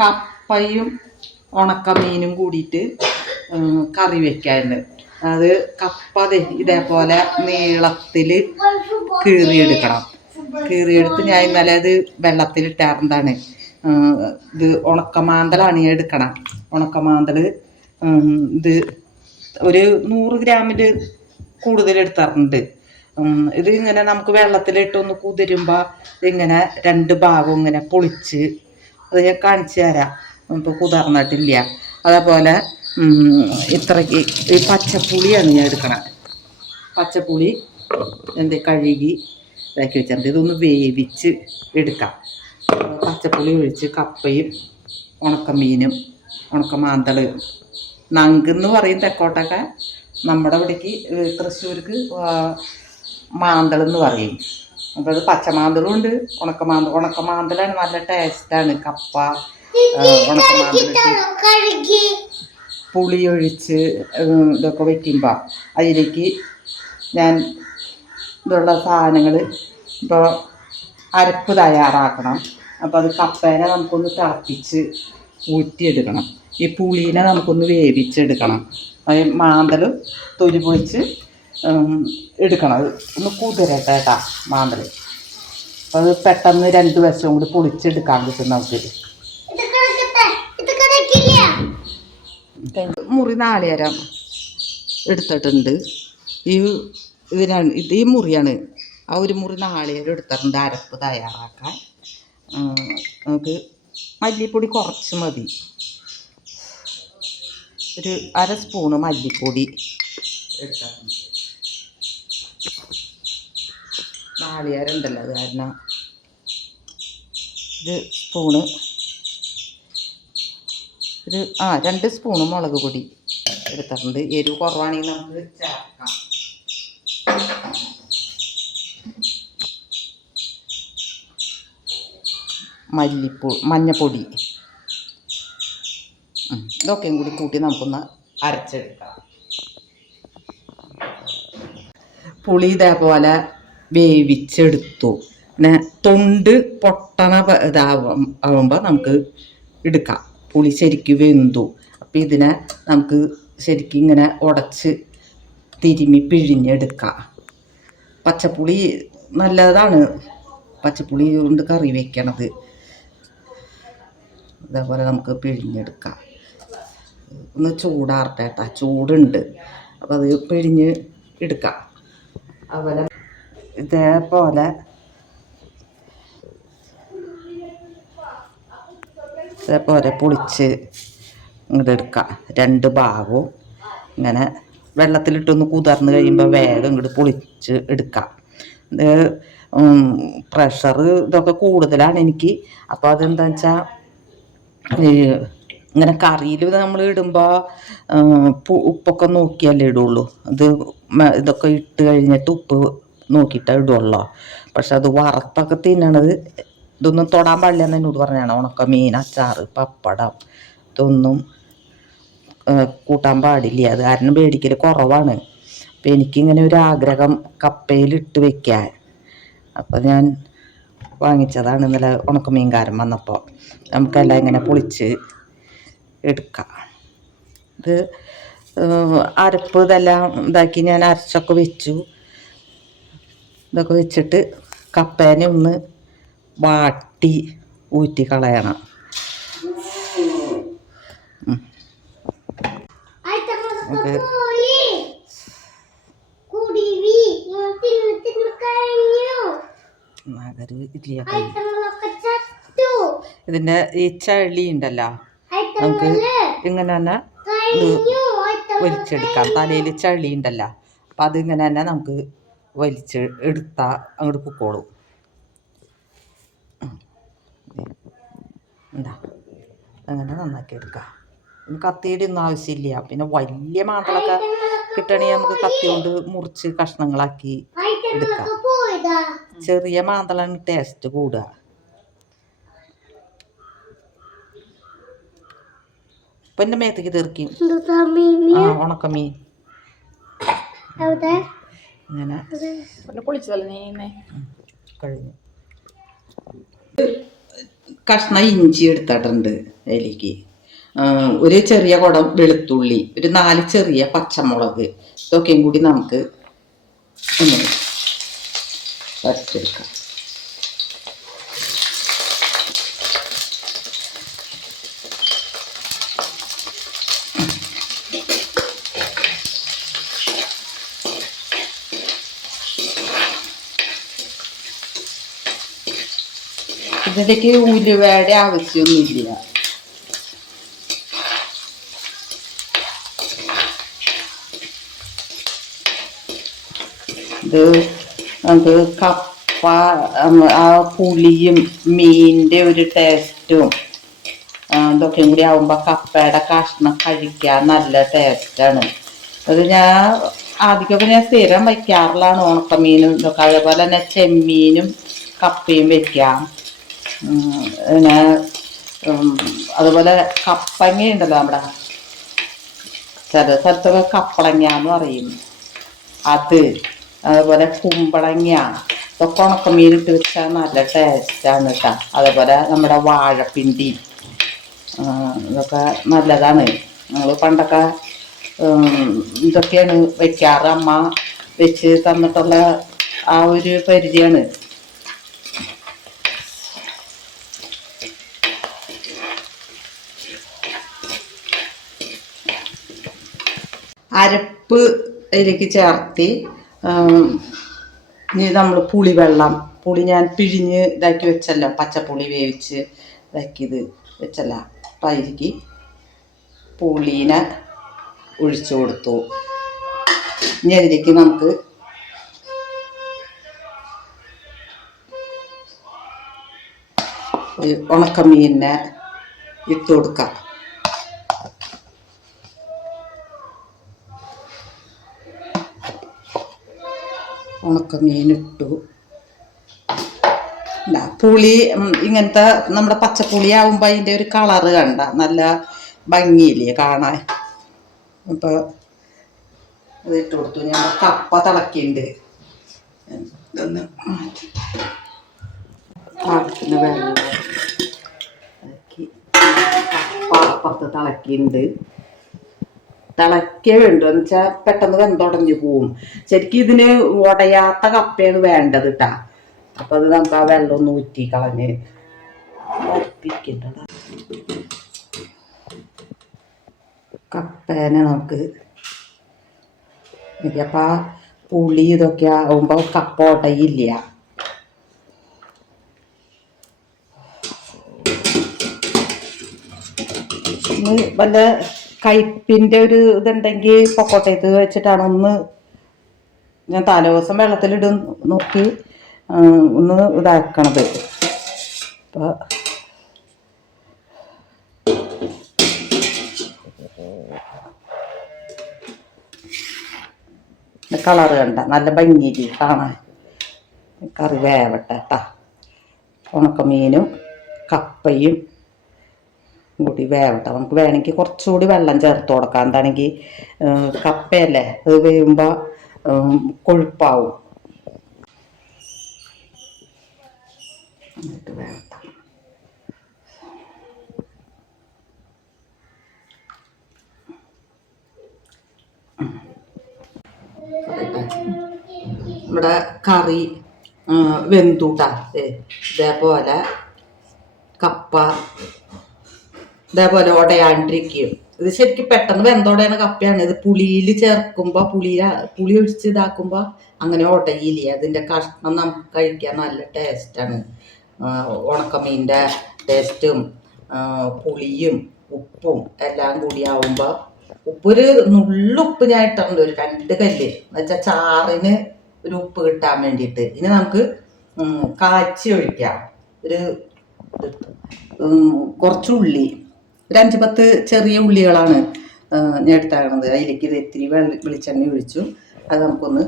കപ്പയും ഉണക്കമീനും കൂടിയിട്ട് കറി വെക്കാറുണ്ട്. അത് കപ്പ ഇതേപോലെ നീളത്തിൽ കീറിയെടുക്കണം. കീറിയെടുത്ത് ഞാൻ ഇന്നലെ അത് വെള്ളത്തിൽ ഇട്ടാറുണ്ടാണ് ഇത് ഉണക്കമാന്തലാണ് ഞാൻ എടുക്കണം. ഉണക്കമാന്തൽ ഇത് ഒരു നൂറ് ഗ്രാമിൽ കൂടുതൽ എടുത്താറുണ്ട്. ഇത് ഇങ്ങനെ നമുക്ക് വെള്ളത്തിലിട്ടൊന്ന് കുതിരുമ്പോൾ ഇങ്ങനെ രണ്ട് ഭാഗവും ഇങ്ങനെ പൊളിച്ച് അത് ഞാൻ കാണിച്ചു തരാം. ഇപ്പോൾ കുതിർന്നിട്ടില്ല. അതേപോലെ ഇത്രയ്ക്ക് ഈ പച്ചപ്പുളിയാണ് ഞാൻ എടുക്കണം. പച്ചപ്പുളി എന്ത് കഴുകി ഇതാക്കി വെച്ചിട്ടുണ്ട്. ഇതൊന്ന് വേവിച്ച് എടുക്കാം. പച്ചപ്പുളി ഒഴിച്ച് കപ്പയും ഉണക്കമീനും ഉണക്കമാന്തൾ നങ്കെന്ന് പറയും തെക്കോട്ടൊക്കെ. നമ്മുടെ ഇവിടേക്ക് തൃശ്ശൂർക്ക് മാന്തളെന്ന് പറയും. അപ്പോൾ അത് പച്ചമാന്തളും ഉണ്ട്. ഉണക്കമാന്തൾ ഉണക്കമാന്തലാണ് നല്ല ടേസ്റ്റാണ് കപ്പ ഉണക്കമാന്തളിട്ട് പുളി ഒഴിച്ച് ഏഹ് ഇതൊക്കെ വെക്കുമ്പോൾ അതിലേക്ക് ഞാൻ ഇതുള്ള സാധനങ്ങൾ ഇപ്പോൾ അരപ്പ് തയ്യാറാക്കണം. അപ്പോൾ അത് കപ്പേനെ നമുക്കൊന്ന് തിളപ്പിച്ച് ഊറ്റിയെടുക്കണം. ഈ പുളീനെ നമുക്കൊന്ന് വേവിച്ചെടുക്കണം. മാന്തൽ തൊലി പൊളിച്ച് എടുക്കണം. ഒന്ന് കുതിരട്ടെ കേട്ടാ മാന്തൽ അത് പെട്ടെന്ന് രണ്ട് വശവും കൂടി പൊളിച്ചെടുക്കാൻ കിട്ടും നമുക്ക്. മുറി നാളികേരം എടുത്തിട്ടുണ്ട്. ഈ ഇതിനാണ് ഇത് ഈ മുറിയാണ്. ആ ഒരു മുറി നാളികേരം എടുത്തിട്ടുണ്ട് അരപ്പ് തയ്യാറാക്കാൻ. നമുക്ക് മല്ലിപ്പൊടി കുറച്ച് മതി. ഒരു അര സ്പൂണ് മല്ലിപ്പൊടി എടുത്തിട്ടുണ്ട്. നാളികേരം ഉണ്ടല്ലോ അത് കാരണം. ഒരു സ്പൂണ്. ഒരു ആ രണ്ട് സ്പൂണ് മുളക് പൊടി എടുത്തിട്ടുണ്ട്. എരിവ് കുറവാണെങ്കിൽ നമുക്ക് ചേർക്കാം. മല്ലിപ്പൂ മഞ്ഞപ്പൊടി. ഇതൊക്കെയും കൂടി കൂട്ടി നമുക്കൊന്ന് അരച്ചെടുക്കാം. പുളി ഇതേപോലെ വേവിച്ചെടുത്തു. പിന്നെ തൊണ്ട് പൊട്ടണ ഇതാവുമ്പോൾ നമുക്ക് എടുക്കാം. പുളി ശരിക്കും വെന്തു. അപ്പം ഇതിനെ നമുക്ക് ശരിക്കും ഇങ്ങനെ ഉടച്ച് തിരുമ്മി പിഴിഞ്ഞെടുക്കാം. പച്ചപ്പുളി നല്ലതാണ്. പച്ചപ്പുളി കൊണ്ട് കറി വെക്കണത്. ഇതേപോലെ നമുക്ക് പിഴിഞ്ഞെടുക്കാം. ഒന്ന് ചൂടാറട്ടെ കേട്ടോ ചൂടുണ്ട്. അപ്പോൾ അത് പിഴിഞ്ഞ് എടുക്കാം. അതുപോലെ ഇതേപോലെ ഇതേപോലെ പൊളിച്ച് ഇങ്ങോട്ട് എടുക്കാം. രണ്ട് ഭാഗവും ഇങ്ങനെ വെള്ളത്തിലിട്ടൊന്ന് കുതിർന്ന് കഴിയുമ്പോൾ വേഗം ഇങ്ങോട്ട് പൊളിച്ച് എടുക്കാം. ഇത് പ്രഷർ ഇതൊക്കെ കൂടുതലാണ് എനിക്ക്. അപ്പോൾ അതെന്താ വെച്ചാൽ ഈ ഇങ്ങനെ കറിയിൽ നമ്മൾ ഇടുമ്പോൾ ഉപ്പൊക്കെ നോക്കിയല്ലേ ഇടുള്ളൂ. ഇത് ഇതൊക്കെ ഇട്ട് കഴിഞ്ഞിട്ട് ഉപ്പ് നോക്കിയിട്ടേ ഇടുള്ളൂ. പക്ഷെ അത് വറുത്തൊക്കെ തിന്നണത് ഇതൊന്നും തൊടാൻ പാടില്ല എന്ന് എന്നോട് പറഞ്ഞാണ് ഉണക്ക മീൻ അച്ചാറ് പപ്പടം ഇതൊന്നും കൂട്ടാൻ പാടില്ല. അത് കാരണം മേടിക്കൽ കുറവാണ്. അപ്പം എനിക്കിങ്ങനെ ഒരു ആഗ്രഹം കപ്പയിലിട്ട് വെക്കാൻ. അപ്പം ഞാൻ വാങ്ങിച്ചതാണ് ഇന്നലെ ഉണക്കമീൻകാരൻ വന്നപ്പോൾ നമുക്കെല്ലാം ഇങ്ങനെ പൊളിച്ച് എടുക്കാം. ഇത് അരപ്പ് ഇതെല്ലാം ഇതാക്കി ഞാൻ അരച്ചൊക്കെ വെച്ചു. ഇതൊക്കെ വെച്ചിട്ട് കപ്പേനെ ഒന്ന് വാട്ടി ഊറ്റി കളയണം. ഇതിന്റെ ഇതിന്റെ ഈ ചളി ഉണ്ടല്ലോ. നമുക്ക് ഇങ്ങനെ തന്നെ ഇത് വലിച്ചെടുക്കാം. തലയിൽ ചളി ഉണ്ടല്ലോ അപ്പം അതിങ്ങനെ തന്നെ നമുക്ക് വലിച്ച് എടുത്താൽ അങ്ങോട്ട് പൊക്കോളും. എന്താ അങ്ങനെ നന്നാക്കി എടുക്കാം. കത്തിയുടെ ഒന്നും ആവശ്യമില്ല. പിന്നെ വലിയ മാന്തളൊക്കെ കിട്ടണമെങ്കിൽ നമുക്ക് കത്തി കൊണ്ട് മുറിച്ച് കഷ്ണങ്ങളാക്കി എടുക്കാം. ചെറിയ മാന്തളാണ് ടേസ്റ്റ് കൂടുക. ഇപ്പം എന്റെ മേത്തേക്ക് തീർക്കും. ആ ഉണക്കമീൻ കഷ്ണ പൊളിച്ചതല്ലേ നീ ഇന്നേ? കഴിഞ്ഞു. കഷ്ണം ഇഞ്ചി എടുത്തിട്ടുണ്ട് അതിലേക്ക് ഒരു ചെറിയ കുടം വെളുത്തുള്ളി ഒരു നാല് ചെറിയ പച്ചമുളക് ഇതൊക്കെയും കൂടി നമുക്ക് ഒന്ന് വരച്ചെടുക്കാം ഇതിലേക്ക് ഉലുവയുടെ ആവശ്യമൊന്നുമില്ല. ഇത് നമുക്ക് കപ്പ ആ പുളിയും മീനിന്റെ ഒരു ടേസ്റ്റും ഇതൊക്കെയും കൂടി ആകുമ്പോൾ കപ്പയുടെ കഷ്ണം കഴിക്കാൻ നല്ല ടേസ്റ്റാണ്. അത് ഞാൻ ആദ്യമൊക്കെ ഞാൻ സ്ഥിരം വയ്ക്കാറുള്ളതാണ് ഉണക്കമീനും ഇതൊക്കെ. അതേപോലെ തന്നെ ചെമ്മീനും കപ്പയും വെക്കാം പിന്നെ അതുപോലെ കപ്പങ്ങ ഉണ്ടല്ലോ നമ്മുടെ ചില സ്ഥലത്തൊക്കെ കപ്പളങ്ങ എന്ന് പറയും. അത് അതുപോലെ കുമ്പളങ്ങ. ഇതൊക്കെ ഉണക്കമീൻ ഇട്ട് വെച്ചാൽ നല്ല ടേസ്റ്റാണ് കേട്ടോ. അതുപോലെ നമ്മുടെ വാഴപ്പിണ്ടി. ഇതൊക്കെ നല്ലതാണ്. ഞങ്ങൾ പണ്ടൊക്കെ ഇതൊക്കെയാണ് വെക്കാറ്. അമ്മ വെച്ച് തന്നിട്ടുള്ള ആ ഒരു പരിചയമാണ് അരപ്പ് അതിലേക്ക് ചേർത്തി ഇനി നമ്മൾ പുളിവെള്ളം പുളി ഞാൻ പിഴിഞ്ഞ് ഇതാക്കി വെച്ചല്ലോ പച്ചപ്പുളി വേവിച്ച് ഇതാക്കിയത് വെച്ചല്ല. അപ്പം അതിലേക്ക് പുളീനെ ഒഴിച്ചു കൊടുത്തു. ഇനി അതിലേക്ക് നമുക്ക് ഉണക്കമീനെ ഇട്ട് കൊടുക്കാം. ഉണക്കമീനിട്ടു മീനിട്ടു. പുളി ഇങ്ങനത്തെ നമ്മുടെ പച്ചപ്പുളി ആവുമ്പോൾ അതിന്റെ ഒരു കളറ് കണ്ട നല്ല ഭംഗിയില്ലേ കാണാൻ. അപ്പോൾ അത് ഇട്ട് കൊടുത്തു. ഞാൻ കപ്പ തിളക്കിണ്ട്. പാകത്തിന് വെള്ളം കപ്പ അപ്പുറത്ത് തിളക്കിണ്ട് തിളക്കേ വേണ്ടു എന്ന് വെച്ചാൽ പെട്ടെന്ന് വെന്തുടഞ്ഞു പോവും. ശരിക്കും ഇതിന് ഉടയാത്ത കപ്പയാണ് വേണ്ടത് കേട്ടാ അപ്പൊ അത് നമുക്ക് ആ വെള്ളം ഒന്ന് ഊറ്റി കളഞ്ഞ് വറുപ്പിക്കേണ്ടതാ കപ്പേനെ നമുക്ക് അപ്പൊ ആ പുളി ഇതൊക്കെ ആകുമ്പോ കപ്പ ഉടയില്ല. വല്ല കയ്പിന്റെ ഒരു ഇതുണ്ടെങ്കിൽ പൊക്കോട്ടയത്ത് വെച്ചിട്ടാണ് ഒന്ന് ഞാൻ തലേദിവസം വെള്ളത്തിലിടും നോക്കി ഒന്ന് ഇതാക്കണത്. അപ്പോൾ കളറ് കണ്ട നല്ല ഭംഗിയിൽ കാണാൻ കറി വേവട്ടെ കേട്ടാ ഉണക്കമീനും കപ്പയും കൂടി വേവട്ടെ. നമുക്ക് വേണമെങ്കിൽ കുറച്ചുകൂടി വെള്ളം ചേർത്ത് കൊടുക്കാം. എന്താണെങ്കിൽ കപ്പയല്ലേ? അത് വേവുമ്പോൾ കൊഴുപ്പാവും. എന്നിട്ട് നമ്മുടെ കറി വെന്തൂട്ടാ. ഇതേപോലെ കപ്പ ഇതേപോലെ ഓടയാണ്ടിരിക്കും ഇത് ശരിക്കും പെട്ടെന്ന് വെന്തോടെയാണ് കപ്പയാണ്. ഇത് പുളിയിൽ ചേർക്കുമ്പോൾ പുളിയ പുളി ഒഴിച്ച് ഇതാക്കുമ്പോൾ അങ്ങനെ ഉടയില്ല അതിന്റെ കഷ്ണം നമുക്ക് കഴിക്കാൻ നല്ല ടേസ്റ്റാണ്. ഉണക്കമീന്റെ ടേസ്റ്റും പുളിയും ഉപ്പും എല്ലാം കൂടി ആവുമ്പോൾ ഉപ്പൊരു നുള്ളുപ്പ് ഞാൻ ഇട്ടിട്ടുണ്ട് ഒരു രണ്ട് കല്ല്. എന്നുവെച്ചാൽ ചാറിന് ഒരു ഉപ്പ് കിട്ടാൻ വേണ്ടിയിട്ട്. ഇനി നമുക്ക് കാച്ചി ഒഴിക്കാം. ഒരു കുറച്ചുള്ളി. ഒരു അഞ്ച് പത്ത് ചെറിയ ഉള്ളികളാണ് ഞാൻ എടുത്താകണത് അതിലേക്ക് ഇത് ഇത്തിരി വെള്ള വെളിച്ചെണ്ണ ഒഴിച്ചു. അത് നമുക്കൊന്ന്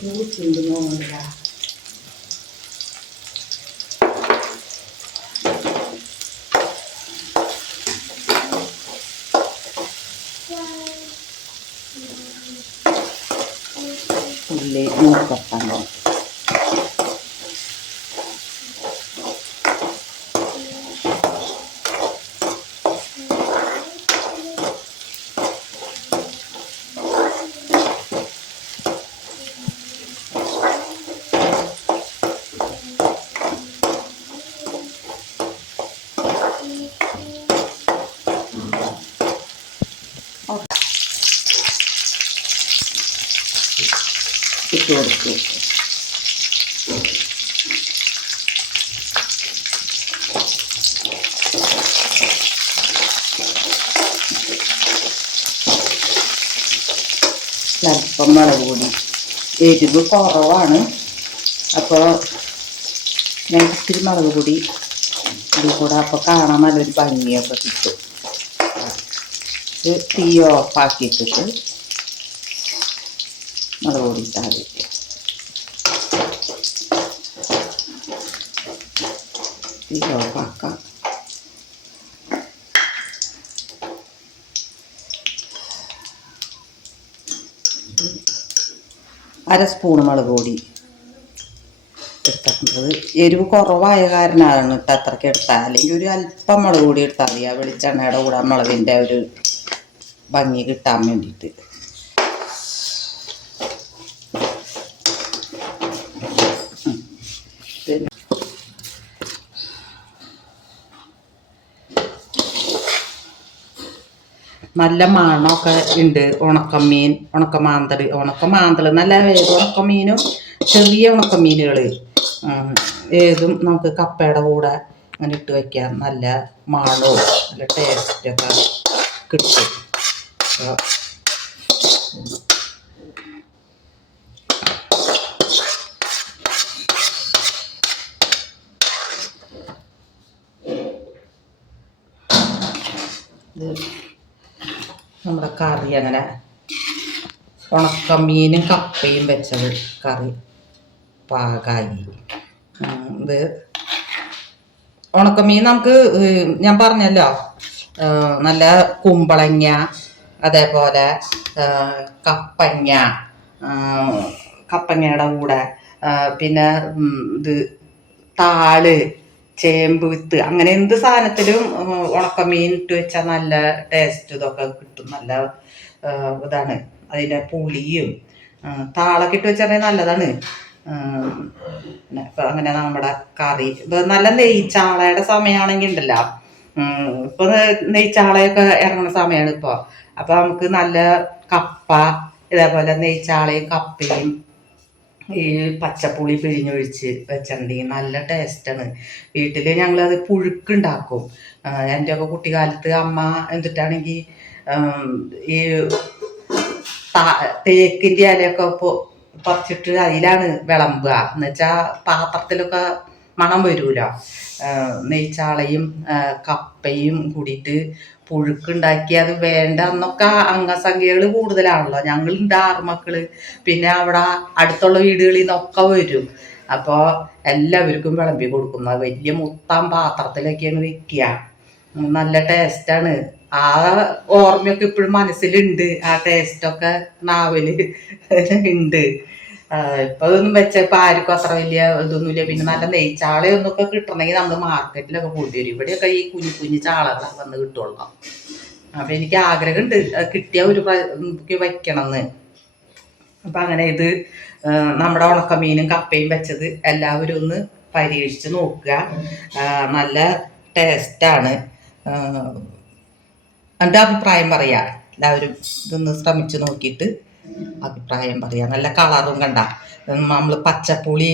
പൂച്ചുണ്ട് നോക്കില്ല സ്വല്പം മുളക് പൊടി എരിവ് കുറവാണ്. അപ്പോൾ ഞാൻ ഇത്തിരി മുളക് പൊടി അതിൽ കൂടെ അപ്പോൾ കാണാൻ നല്ലൊരു ഭംഗിയൊക്കെ കിട്ടും. ഇത് തീ ഓഫാക്കിയിട്ടിട്ട് മുളക് പൊടി ഇട്ടാൽ തീ ഓഫാക്കാം അര സ്പൂൺ മുളക് പൊടി എടുത്തത് എരിവ് കുറവായ കാരണമാണ് ഇട്ട് അത്രയ്ക്ക് എടുത്താൽ അല്ലെങ്കിൽ ഒരു അല്പം മുളക് പൊടി എടുത്താൽ മതി. ആ വെളിച്ചെണ്ണയുടെ കൂടെ മുളകിന്റെ ഒരു ഭംഗി കിട്ടാൻ വേണ്ടിയിട്ട് ഉം. പിന്നെ നല്ല മണമൊക്കെ ഉണ്ട്. ഉണക്കമീൻ ഉണക്കമാന്തൾ ഉണക്കമാന്തൾ നല്ല ഉണക്കമീനും ചെറിയ ഉണക്കമീനുകൾ ഏതും നമുക്ക് കപ്പയുടെ കൂടെ അങ്ങനെ ഇട്ട് വയ്ക്കാം നല്ല മണവും നല്ല ടേസ്റ്റൊക്കെ കിട്ടും. Yeah. നമ്മുടെ കറി അങ്ങനെ ഉണക്കമീനും കപ്പയും വെച്ചത് കറി. പാകായി. ഇത് ഉണക്കമീൻ നമുക്ക് ഞാൻ പറഞ്ഞല്ലോ നല്ല കുമ്പളങ്ങ അതേപോലെ കപ്പങ്ങ കപ്പങ്ങയുടെ കൂടെ പിന്നെ ഇത് താൾ ചേമ്പ് വിത്ത് അങ്ങനെ എന്ത് സാധനത്തിലും ഉണക്കമീൻ ഇട്ട് വെച്ചാൽ നല്ല ടേസ്റ്റ് ഇതൊക്കെ കിട്ടും. നല്ല ഇതാണ്. അതിന്റെ പുളിയും താളൊക്കെ ഇട്ട് വെച്ചാൽ നല്ലതാണ്. ഇപ്പം അങ്ങനെ നമ്മുടെ കറി ഇപ്പൊ നല്ല നെയ്ച്ചാളയുടെ സമയമാണെങ്കിൽ ഉണ്ടല്ലോ ഇപ്പൊ നെയ്ച്ചാളയൊക്കെ ഇറങ്ങുന്ന സമയമാണ് ഇപ്പോൾ അപ്പൊ നമുക്ക് നല്ല കപ്പ ഇതേപോലെ നെയ്ച്ചാളയും കപ്പയും ഈ പച്ചപ്പുളി പിഴിഞ്ഞൊഴിച്ച് വെച്ചിട്ടുണ്ടെങ്കിൽ നല്ല ടേസ്റ്റാണ്. വീട്ടിൽ ഞങ്ങളത് പുഴുക്കുണ്ടാക്കും. എന്റെ ഒക്കെ കുട്ടിക്കാലത്ത് അമ്മ എന്തിട്ടാണെങ്കിൽ ഈ തേക്കിന്റെ ഇലയൊക്കെ പറിച്ചിട്ട് അതിലാണ് വിളമ്പുക. എന്നുവെച്ചാൽ പാത്രത്തിലൊക്കെ മണം വരൂല? നെയ്ച്ചാളയും കപ്പയും കൂടിയിട്ട് പുഴുക്കുണ്ടാക്കി അത് വേണ്ട എന്നൊക്കെ അംഗസംഖ്യകൾ കൂടുതലാണല്ലോ. ഞങ്ങളുണ്ട് ആറ് മക്കൾ. പിന്നെ അവിടെ അടുത്തുള്ള വീടുകളിൽ നിന്നൊക്കെ വരും. അപ്പോൾ എല്ലാവർക്കും വിളമ്പി കൊടുക്കുന്ന. വലിയ മുത്താൻ പാത്രത്തിലൊക്കെയാണ് വെക്കുക. നല്ല ടേസ്റ്റാണ് ആ ഓർമ്മയൊക്കെ ഇപ്പോഴും മനസ്സിലുണ്ട്. ആ ടേസ്റ്റൊക്കെ നാവിൽ ഉണ്ട്. ഇപ്പൊ ഇതൊന്നും വെച്ചപ്പോ ആർക്കും അത്ര വലിയ ഇതൊന്നുമില്ല. പിന്നെ നല്ല നെയ്ച്ചാളയൊന്നൊക്കെ കിട്ടണമെങ്കിൽ നമ്മൾ മാർക്കറ്റിലൊക്കെ പോയി വരും. ഇവിടെയൊക്കെ ഈ കുഞ്ഞു കുഞ്ഞു ചാളകളൊക്കെ വന്ന് കിട്ടുള്ളൂ. അപ്പൊ എനിക്ക് ആഗ്രഹമുണ്ട്. കിട്ടിയ ഒരു പ്ര- എന്ന് അപ്പൊ അങ്ങനെ ഇത് നമ്മുടെ ഉണക്കമീനും കപ്പയും വെച്ചത് എല്ലാവരും ഒന്ന് പരീക്ഷിച്ച് നോക്കുക. നല്ല ടേസ്റ്റാണ് എന്റെ അഭിപ്രായം പറയാ? എല്ലാവരും ഇതൊന്ന് ശ്രമിച്ചു നോക്കിയിട്ട്. അഭിപ്രായം പറയാം. നല്ല കളറും കണ്ട. നമ്മൾ പച്ചപ്പുളി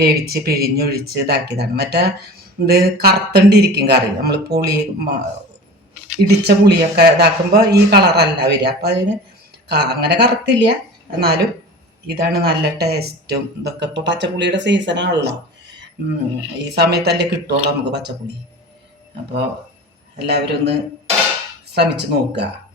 വേവിച്ച് പിഴിഞ്ഞൊഴിച്ച് ഇതാക്കിയതാണ്. മറ്റേ ഇത് കറുത്തണ്ടിരിക്കും കറി. നമ്മൾ പുളി ഇടിച്ച പുളിയൊക്കെ ഇതാക്കുമ്പോൾ ഈ കളറല്ല വരിക. അപ്പം അതിന് അങ്ങനെ കറുത്തില്ല. എന്നാലും ഇതാണ് നല്ല ടേസ്റ്റും ഇതൊക്കെ. ഇപ്പോൾ പച്ചപ്പുളിയുടെ സീസണാണല്ലോ ഈ സമയത്തല്ലേ കിട്ടുള്ളൂ നമുക്ക് പച്ചപ്പുളി. അപ്പോൾ എല്ലാവരും ഒന്ന് ശ്രമിച്ചു നോക്കുക.